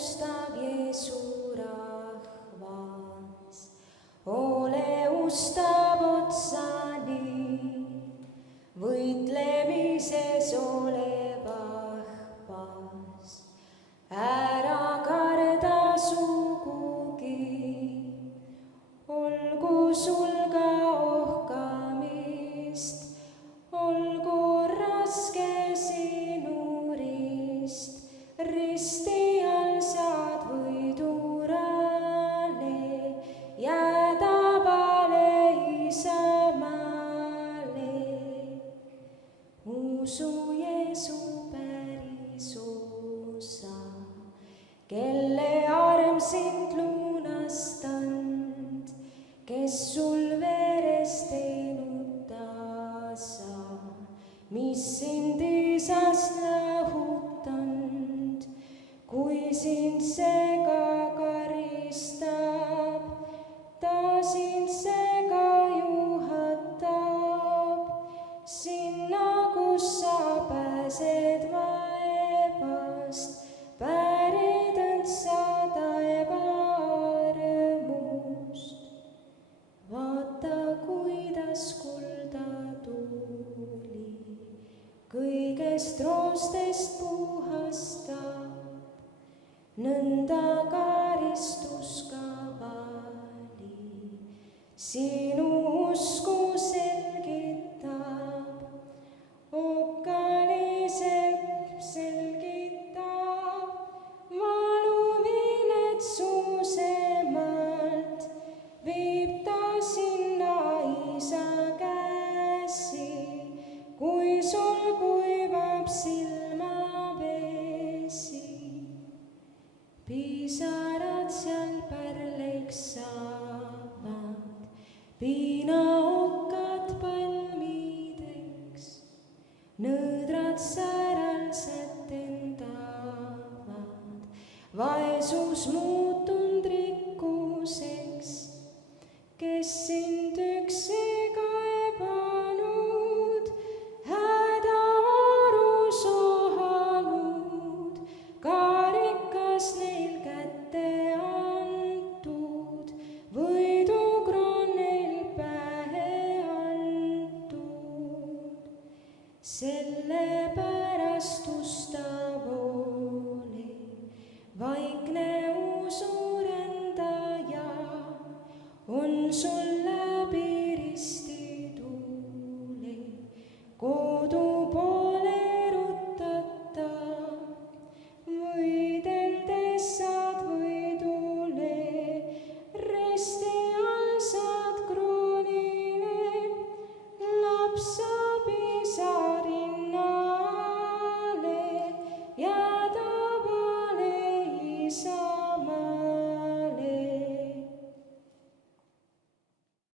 ustab Jeesu rahvas, ole ustab otsani, võitlemises olev ahvas, ära karda sugugi, olgu sul ka ohkamist, olgu raske sinu rist, risti all saad võidurale, jääda vale Isamaale. Usu Jeesu päris osa, kelle arm sind lunastanud, kes sul verest teinud tasa, mis sind isast lahutanud, kui sind sega karistab, ta sind sega juhatab, sinna, kus sa pääsed vaevast, pärid õndsa taevaarmust. Vaata, kuidas kulda tuli, kõigest roostest puhastab, nõnda karistus ka vali, sinu usku selgitab, okkaliselt selgitab, valuviletsusemalt viib ta sinna Isa käsi, kui sul kuivab silmavesi. Pisarad seal pärleiks saavad, piinaokkad palmideks, nõõdrad sääralselt endavad, vaesus muu